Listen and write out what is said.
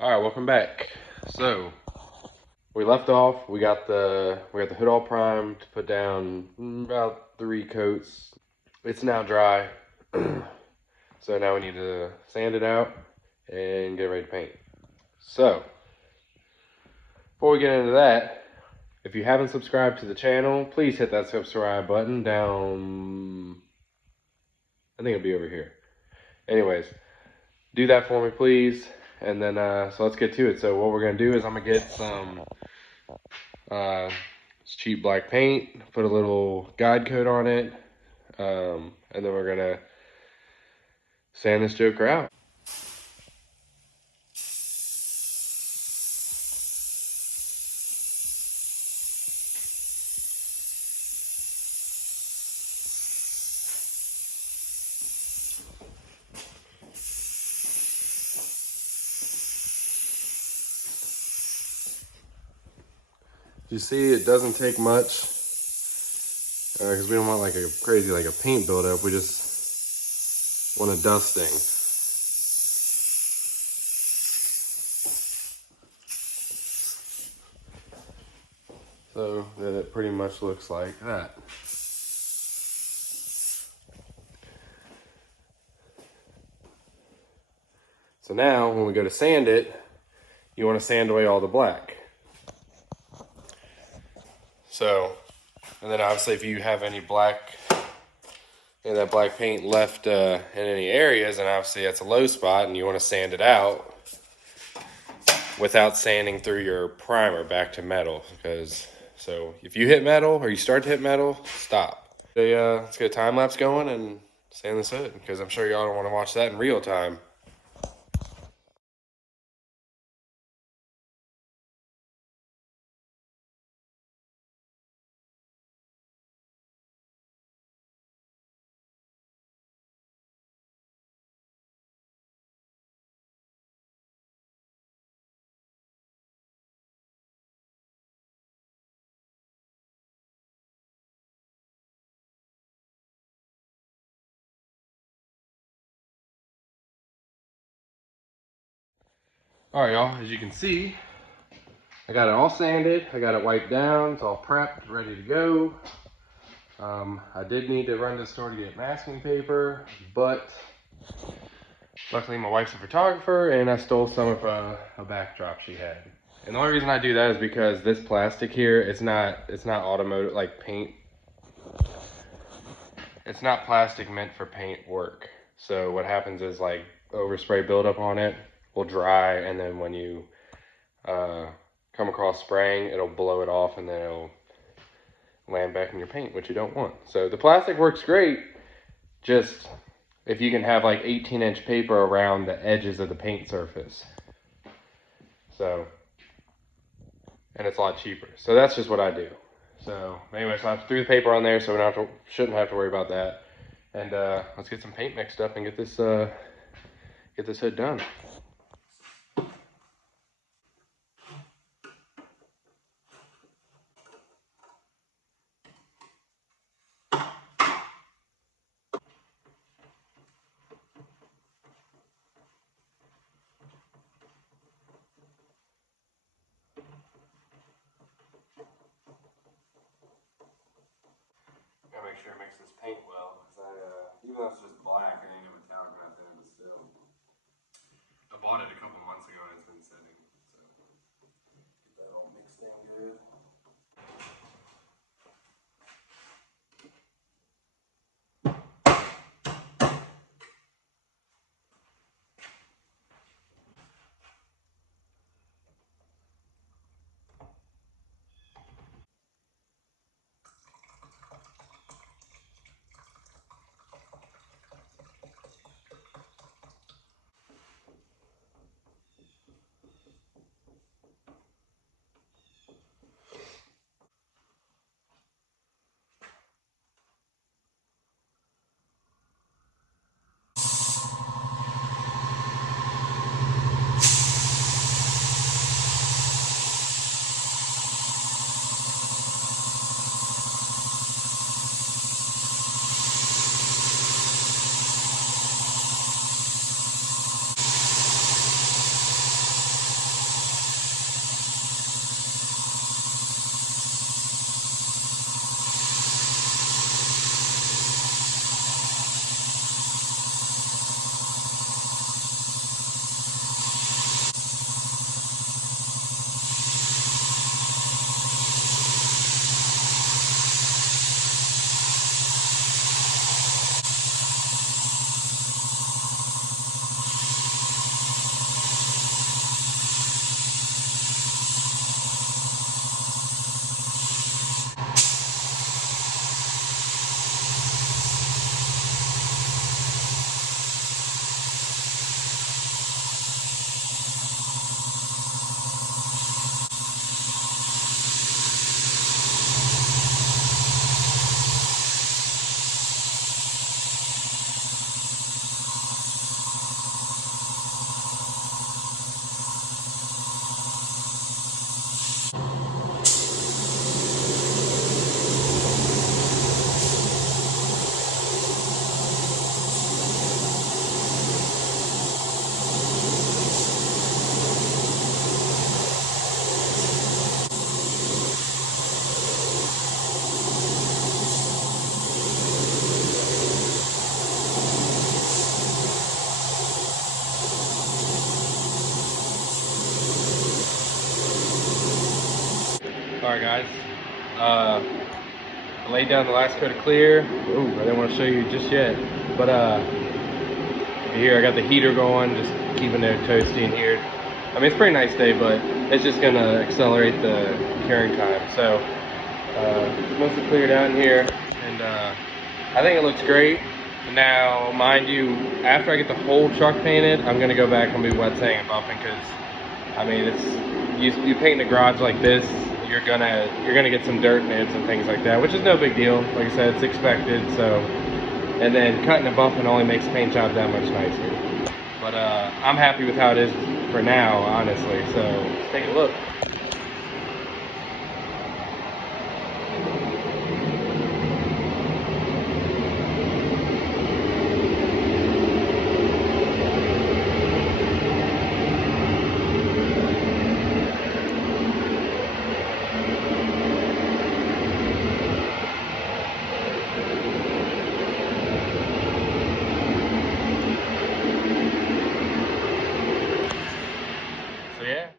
All right, welcome back. So we left off. We got the hood all primed, put down about 3 coats. It's now dry, so now we need to sand it out and get ready to paint. So before we get into that, if you haven't subscribed to the channel, please hit that subscribe button down. I think it'll be over here. Anyways, do that for me, please. And then, so let's get to it. So what we're gonna do is I'm gonna get some it's cheap black paint, put a little guide coat on it, and then we're gonna sand this joker out. You see, it doesn't take much because we don't want like a crazy like a paint buildup. We just want a dusting. So that it pretty much looks like that. So now when we go to sand it, you want to sand away all the black. So, and then obviously if you have any black, that black paint left in any areas, and obviously that's a low spot and you want to sand it out without sanding through your primer back to metal. Because, so if you hit metal or you start to hit metal, stop. Let's get a time lapse going and sand this hood, because I'm sure y'all don't want to watch that in real time. All right, y'all, as you can see, I got it all sanded, I got it wiped down, it's all prepped, ready to go. I did need to run to the store to get masking paper, but luckily my wife's a photographer and I stole some of a backdrop she had. And the only reason I do that is because this plastic here, it's not automotive, like paint. It's not plastic meant for paint work. So what happens is like overspray buildup on it will dry, and then when you come across spraying, it'll blow it off and then it'll land back in your paint, which you don't want. So the plastic works great, just if you can have like 18-inch paper around the edges of the paint surface. So, and it's a lot cheaper. So that's just what I do. So anyways, I threw the paper on there, so we shouldn't have to worry about that. And let's get some paint mixed up and get this hood done. Gotta make sure it mixes paint well, because even though it's just black, it ain't a metallic or nothing, but still. I bought it a couple months ago and it's been sitting, so get that all mixed in good. Alright guys, I laid down the last coat of clear. Ooh, I didn't want to show you just yet, but here I got the heater going, just keeping it toasty in here. I mean, it's a pretty nice day, but it's just gonna accelerate the curing time. So it's mostly cleared out in here, and I think it looks great. Now, mind you, after I get the whole truck painted, I'm gonna go back and be wet sanding and buffing, because I mean, it's you paint a garage like this, you're gonna get some dirt nibs and things like that, which is no big deal. Like I said, it's expected. So, and then cutting and buffing only makes the paint job that much nicer. But I'm happy with how it is for now, honestly. So let's take a look.